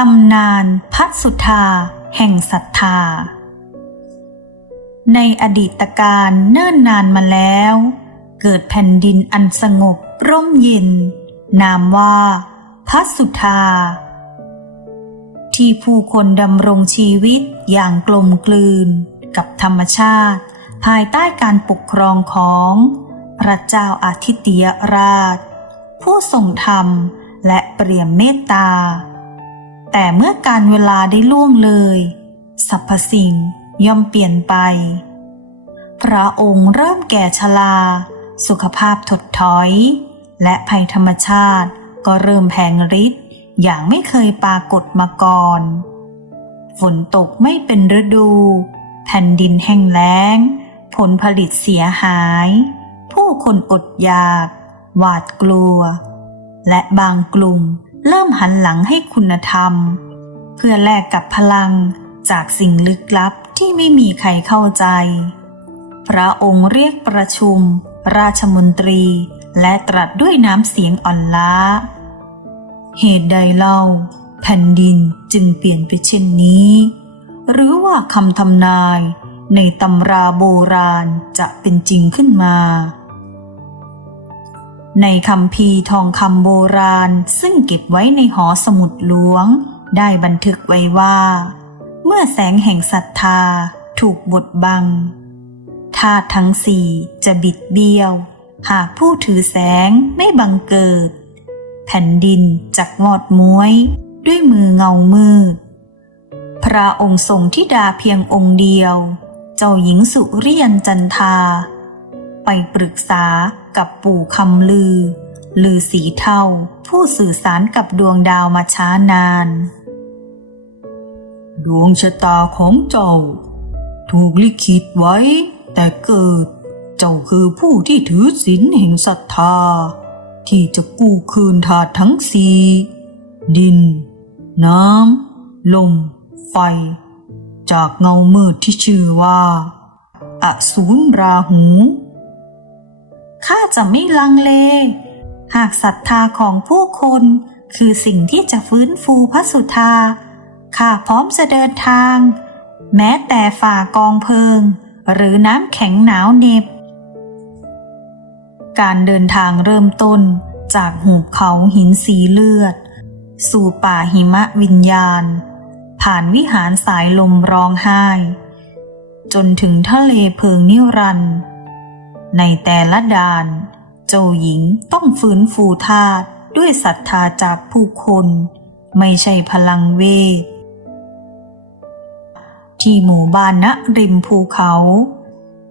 ตำนานพัดสุธาแห่งศรัทธา ในอดีตการเนิ่นนานมาแล้ว เกิดแผ่นดินอันสงบร่มเย็น นามว่าพัดสุธา ที่ผู้คนดำรงชีวิตอย่างกลมกลืนกับธรรมชาติ ภายใต้การปกครองของพระเจ้าอาทิตยราช ผู้ทรงธรรมและเปรี่ยมเมตตา แต่เมื่อการเวลาได้ล่วงเลยสรรพสิ่งย่อมเปลี่ยนไป พระองค์เริ่มแก่ชราสุขภาพถดถอย และภัยธรรมชาติก็เริ่มแผงฤทธิ์อย่างไม่เคยปรากฏมาก่อน ฝนตกไม่เป็นฤดู แผ่นดินแห้งแล้ง ผลผลิตเสียหาย ผู้คนอดอยาก หวาดกลัว และบางกลุ่ม เริ่มหันหลังให้คุณธรรม เพื่อแลกกับพลังจากสิ่งลึกลับที่ไม่มีใครเข้าใจ พระองค์เรียกประชุม ราชมนตรี และตรัสด้วยน้ำเสียงอ่อนล้า เหตุใดเล่า แผ่นดินจึงเปลี่ยนไปเช่นนี้ หรือว่าคำทำนายในตำราโบราณจะเป็นจริงขึ้นมา ในคำพีทองคำโบราณ ซึ่งเก็บไว้ในหอสมุดหลวง ได้บันทึกไว้ว่า เมื่อแสงแห่งศรัทธาถูกบดบังธาตุทั้งสี่จะบิดเบี้ยว หากผู้ถือแสงไม่บังเกิด แผ่นดินจักงอดม้วย ด้วยมือเงามืด พระองค์ทรงทิดาเพียงองค์เดียว เจ้าหญิงสุริยันจันทา ไปปรึกษา กับปู่คำลือ ลือสีเทาผู้สื่อสารกับดวงดาวมาช้านาน ดวงชะตาของเจ้า ถูกลิขิตไว้ แต่เกิด เจ้าคือผู้ที่ถือศีลแห่งศรัทธา ที่จะกู้คืนธาตุทั้งสี่ดิน น้ำ ลม ไฟ จากเงามืดที่ชื่อว่า อสูรราหู ข้าจะไม่ลังเล หากศรัทธาของผู้คนคือสิ่งที่จะฟื้นฟูพระสุธา ข้าพร้อมจะเดินทาง แม้แต่ฝ่ากองเพลิง หรือน้ำแข็งหนาวเหน็บ การเดินทางเริ่มต้นจากหุบเขาหินสีเลือด สู่ป่าหิมะวิญญาณ ผ่านวิหารสายลมร้องไห้ จนถึงทะเลเพลิงนิรันดร์ ในแต่ละด่านเจ้าหญิงต้องฟื้นฟูธาตุด้วยศรัทธาจากผู้คน ไม่ใช่พลังเวท ที่หมู่บ้านณริมภูเขา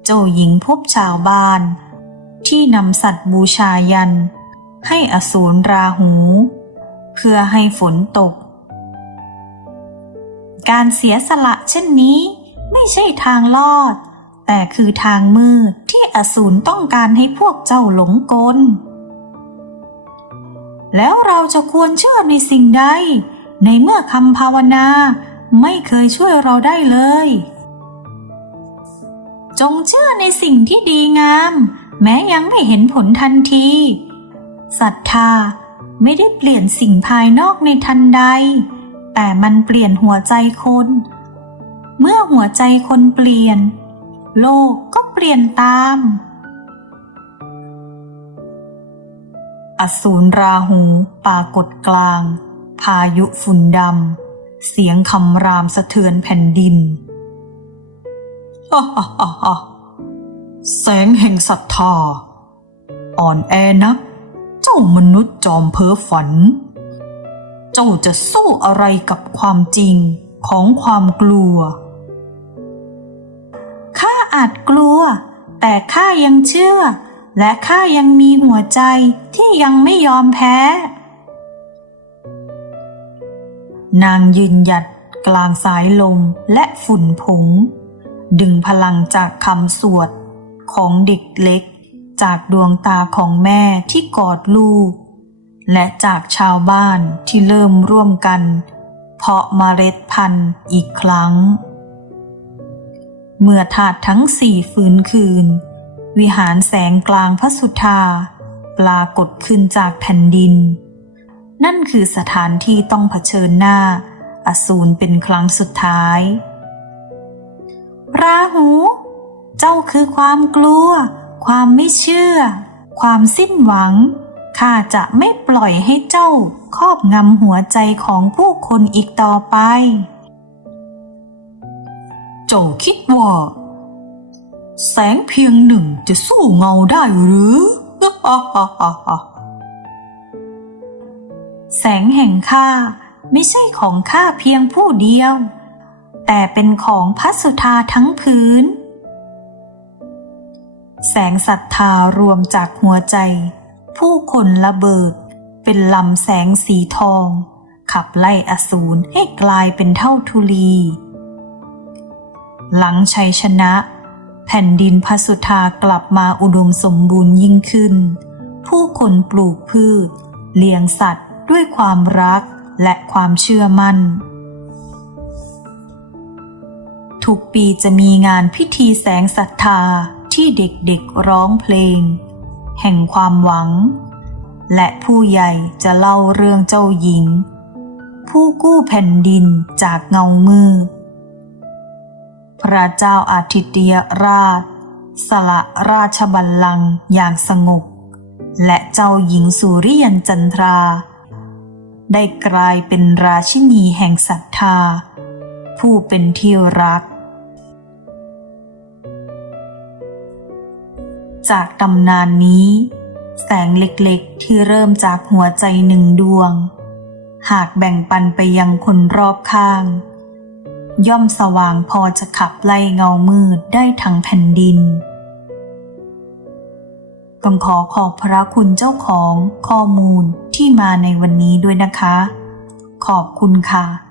เจ้าหญิงพบชาวบ้าน ที่นำสัตว์บูชายัน ให้อสูรราหู เพื่อให้ฝนตก การเสียสละเช่นนี้ไม่ใช่ทางลอด แต่คือทางมืด ที่อสูรต้องการให้พวกเจ้าหลงกล แล้วเราจะควรเชื่อในสิ่งใด ในเมื่อคำภาวนาไม่เคยช่วยเราได้เลย จงเชื่อในสิ่งที่ดีงาม แม้ยังไม่เห็นผลทันทีศรัทธาไม่ได้เปลี่ยนสิ่งภายนอกในทันใด แต่มันเปลี่ยนหัวใจคน เมื่อหัวใจคนเปลี่ยน โลกก็ เปลี่ยนตาม อสูรราหูปรากฏกลาง พายุฝุ่นดำ เสียงคำรามสะเทือนแผ่นดินฮ่าฮ่าฮ่าแสงแห่งศรัทธา อ่อนแอนัก เจ้ามนุษย์จอมเพ้อฝัน เจ้าจะสู้อะไรกับความจริงของความกลัว อาจกลัว แต่ข้ายังเชื่อ และข้ายังมีหัวใจที่ยังไม่ยอมแพ้ นางยืนหยัดกลางสายลมและฝุ่นผง ดึงพลังจากคำสวดของเด็กเล็ก จากดวงตาของแม่ที่กอดลูก และจากชาวบ้านที่เริ่มร่วมกัน เพาะเมล็ดพันธุ์อีกครั้ง เมื่อถาดทั้งสี่ฟื้นคืน วิหารแสงกลางพระสุธาปรากฏขึ้นจากแผ่นดิน นั่นคือสถานที่ต้องเผชิญหน้า อสูรเป็นครั้งสุดท้าย ราหู เจ้าคือความกลัว ความไม่เชื่อ ความสิ้นหวัง ข้าจะไม่ปล่อยให้เจ้าครอบงำหัวใจของผู้คนอีกต่อไป เจ้าคิดว่า แสงเพียงหนึ่งจะสู้เงาได้หรือแสงแห่งข้าไม่ใช่ของข้าเพียงผู้เดียว แต่เป็นของพระสุธาทั้งพื้น แสงศรัทธารวมจากหัวใจ ผู้คนระเบิด เป็นลำแสงสีทอง ขับไล่อสูรให้กลายเป็นเท่าทุลี หลังชัยชนะ แผ่นดินพสุธากลับมาอุดมสมบูรณ์ยิ่งขึ้น ผู้คนปลูกพืช เลี้ยงสัตว์ด้วยความรักและความเชื่อมั่น ทุกปีจะมีงานพิธีแสงศรัทธาที่เด็กๆร้องเพลง แห่งความหวัง และผู้ใหญ่จะเล่าเรื่องเจ้าหญิง ผู้กู้แผ่นดินจากเงามืด พระเจ้าอาทิตยราช สละราชบัลลังก์อย่างสงบและเจ้าหญิงสุริยันจันทรา ได้กลายเป็นราชินีแห่งศรัทธา ผู้เป็นที่รัก จากตำนานนี้ แสงเล็กๆที่เริ่มจากหัวใจหนึ่งดวง หากแบ่งปันไปยังคนรอบข้าง ย่อมสว่างพอจะขับไล่เงามืดได้ทั้งแผ่นดิน ต้องขอขอบพระคุณเจ้าของข้อมูลที่มาในวันนี้ด้วยนะคะ ขอบคุณค่ะ